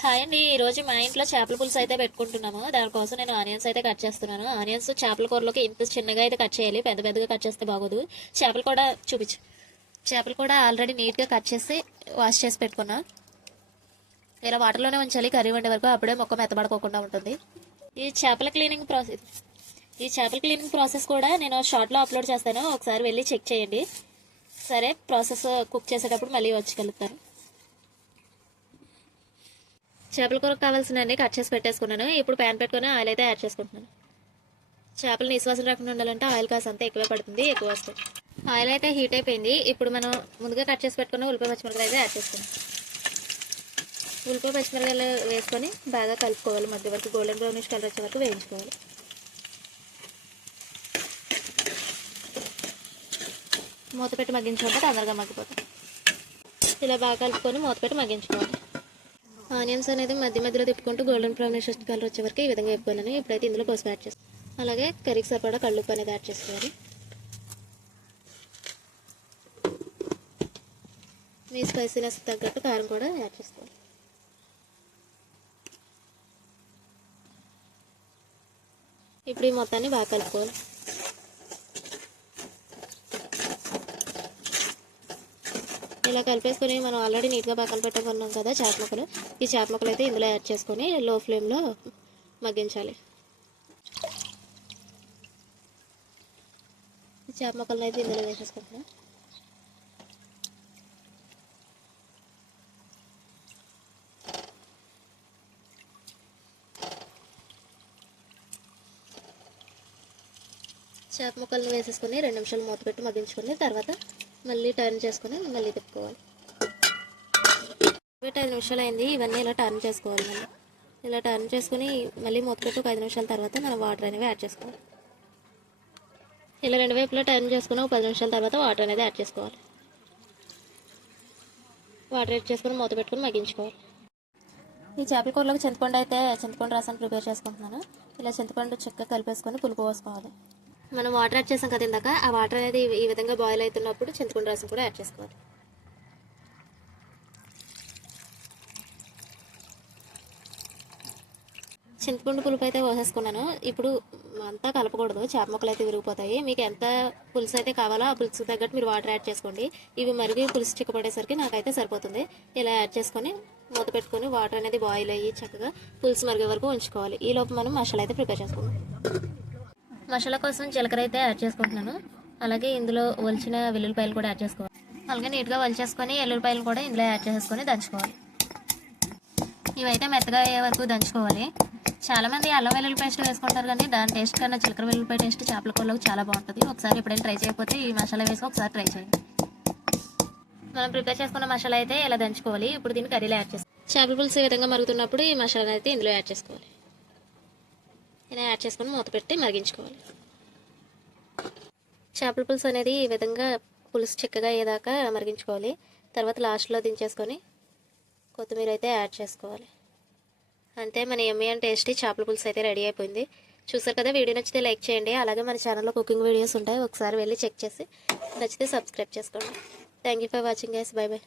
Hi అండి. ఈరోజు మా ఇంట్లో చేపల పులుసు అయితే పెట్టుకుంటున్నాము. దానికోసం నేను ఆనియన్స్ అయితే కట్ చేస్తున్నాను. ఆనియన్స్ చేపల కూరలోకి ఇంత చిన్నగా అయితే కట్ చేయాలి, పెద్ద పెద్దగా కట్ చేస్తే బాగోదు. చేపలు కూడా చూపించు. చేపలు కూడా ఆల్రెడీ నీట్గా కట్ చేసి వాష్ చేసి పెట్టుకున్నా. ఇలా వాటర్లోనే ఉంచాలి కర్రీ వండే వరకు, అప్పుడే మొక్క మెత్తబడుకోకుండా ఉంటుంది. ఈ చేపల క్లీనింగ్ ప్రాసెస్ కూడా నేను షార్ట్లో అప్లోడ్ చేస్తాను, ఒకసారి వెళ్ళి చెక్ చేయండి. సరే, ప్రాసెస్ కుక్ చేసేటప్పుడు మళ్ళీ వచ్చి కలుగుతాను. చేపల కూరకు కావాల్సినవన్నీ కట్ చేసి పెట్టేసుకున్నాను. ఇప్పుడు ప్యాన్ పెట్టుకుని ఆయిల్ అయితే యాడ్ చేసుకుంటున్నాను. చేపలు నిశ్వాసం రాకుండా ఉండాలంటే ఆయిల్ కాసంతా ఎక్కువే పడుతుంది, ఎక్కువ వస్తుంది. ఆయిల్ అయితే హీట్ అయిపోయింది. ఇప్పుడు మనం ముందుగా కట్ చేసి పెట్టుకున్న ఉల్లిపాయ పచ్చిమిరపకాయలు అయితే యాడ్ చేసుకుందాం. ఉల్లిపాయ పచ్చిమిరపకాయలు వేసుకొని బాగా కలుపుకోవాలి, మధ్య వరకు గోల్డెన్ బ్రౌనిష్ కలర్ వచ్చే వరకు వేయించుకోవాలి. మూత పెట్టి మగ్గించుకుంటే తొందరగా మగ్గిపోతుంది. ఇలా బాగా కలుపుకొని మూత పెట్టి మగ్గించుకోవాలి. ఆనియన్స్ అనేది మధ్య మధ్యలో తిప్పుకుంటూ గోల్డెన్ బ్రౌనిష్ కలర్ వచ్చే వరకు ఈ విధంగా వేపుకోవాలని. ఇప్పుడైతే ఇందులో పసుపు యాడ్ చేస్తాం. అలాగే కర్రీకి సరిపడా కళ్ళుప్పు అనేది యాడ్ చేసుకోవాలి. మీ స్పైసీనెస్ తగ్గట్టు కారం కూడా యాడ్ చేసుకోవాలి. ఇప్పుడు ఈ మొత్తాన్ని బాగా కలుపుకోవాలి. ఇలా కలిపేసుకొని మనం ఆల్రెడీ నీట్గా పక్కన పెట్టుకున్నాం కదా చేప ముక్కలు. ఈ చేప ముక్కలు అయితే ఇందులో యాడ్ చేసుకొని లో ఫ్లేమ్లో మగ్గించాలి. ఈ చేప ముక్కలను అయితే ఇందులో వేసేసుకుంటున్నాం. చేప ముక్కలను వేసేసుకొని 2 నిమిషాలు మూత పెట్టి మగ్గించుకొని తర్వాత మళ్ళీ టర్న్ చేసుకొని మళ్ళీ తిప్పుకోవాలి. 5 నిమిషాలు అయింది. ఇవన్నీ ఇలా టర్న్ చేసుకోవాలి. మళ్ళీ ఇలా టర్న్ చేసుకుని మళ్ళీ మూత పెట్టి 5 నిమిషాల తర్వాత మనం వాటర్ అనేవి యాడ్ చేసుకోవాలి. ఇలా 2 వైపులా టర్న్ చేసుకుని 10 నిమిషాల తర్వాత వాటర్ అనేది యాడ్ చేసుకోవాలి. వాటర్ యాడ్ చేసుకుని మూత పెట్టుకుని మగ్గించుకోవాలి. ఈ చేపల కూరలోకి చింతపండు రసాన్ని ప్రిపేర్ చేసుకుంటున్నాను. ఇలా చింతపండు చక్కగా కలిపేసుకొని పులుపు పోసుకోవాలి. మనం వాటర్ యాడ్ చేసాం కదా ఇందాక, ఆ వాటర్ అనేది ఈ విధంగా బాయిల్ అవుతున్నప్పుడు చింతపండు రసం కూడా యాడ్ చేసుకోవాలి. చింతపండు పులుపు అయితే పోసేసుకున్నాను. ఇప్పుడు అంతా కలపకూడదు, చేప ముక్కలు అయితే విరిగిపోతాయి. మీకు ఎంత పులుసు అయితే కావాలో ఆ పులుసు తగ్గట్టు మీరు వాటర్ యాడ్ చేసుకోండి. ఇవి మరిగి పులుసు చిక్కపడేసరికి నాకైతే సరిపోతుంది. ఇలా యాడ్ చేసుకొని మూత పెట్టుకొని వాటర్ అనేది బాయిల్ అయ్యి చక్కగా పులుసు మరిగే వరకు ఉంచుకోవాలి. ఈ లోపు మనం మసాలా అయితే ప్రిపేర్ చేసుకుందాం. మసాలా కోసం జీలకర్ర అయితే యాడ్ చేసుకుంటున్నాను. అలాగే ఇందులో ఒలిచిన వెల్లుల్లిపాయలు కూడా యాడ్ చేసుకోవాలి. అలాగే నీట్గా ఒలిచేసుకొని ఎల్లుల్లిపాయలు కూడా ఇందులో యాడ్ చేసుకొని దంచుకోవాలి. ఇవైతే మెత్తగా అయ్యే వరకు దంచుకోవాలి. చాలామంది అల్లం వెల్లుల్లి పేస్ట్ వేసుకుంటారు, కానీ దాని టేస్ట్ కన్నా జీలకర్ర వెల్లుల్లిపాయ టేస్ట్ చేపల కూరలోకి చాలా బాగుంటుంది. ఒకసారి ఎప్పుడైనా ట్రై చేయకపోతే ఈ మసాలా వేసి ఒకసారి ట్రై చేయండి. మనం ప్రిపేర్ చేసుకున్న మసాలా అయితే ఇలా దంచుకోవాలి. ఇప్పుడు దీన్ని కర్రీలో యాడ్ చేసుకోవాలి. చేపల పులుసు ఈ విధంగా మరుగుతున్నప్పుడు ఈ మసాలా అయితే ఇందులో యాడ్ చేసుకోవాలి. ఇలా యాడ్ చేసుకొని మూత పెట్టి మరిగించుకోవాలి. చేపల పులుసు అనేది ఈ విధంగా పులుసు చిక్కగా అయ్యేదాకా మరిగించుకోవాలి. తర్వాత లాస్ట్లో దించేసుకొని కొత్తిమీర అయితే యాడ్ చేసుకోవాలి. అంతే, మన యమ్మీ అండ్ టేస్టీ చేపల పులుసు అయితే రెడీ అయిపోయింది. చూసారు కదా, వీడియో నచ్చితే లైక్ చేయండి. అలాగే మన ఛానల్లో కుకింగ్ వీడియోస్ ఉంటాయి, ఒకసారి వెళ్ళి చెక్ చేసి నచ్చితే సబ్స్క్రైబ్ చేసుకోండి. Thank you for watching guys. By by.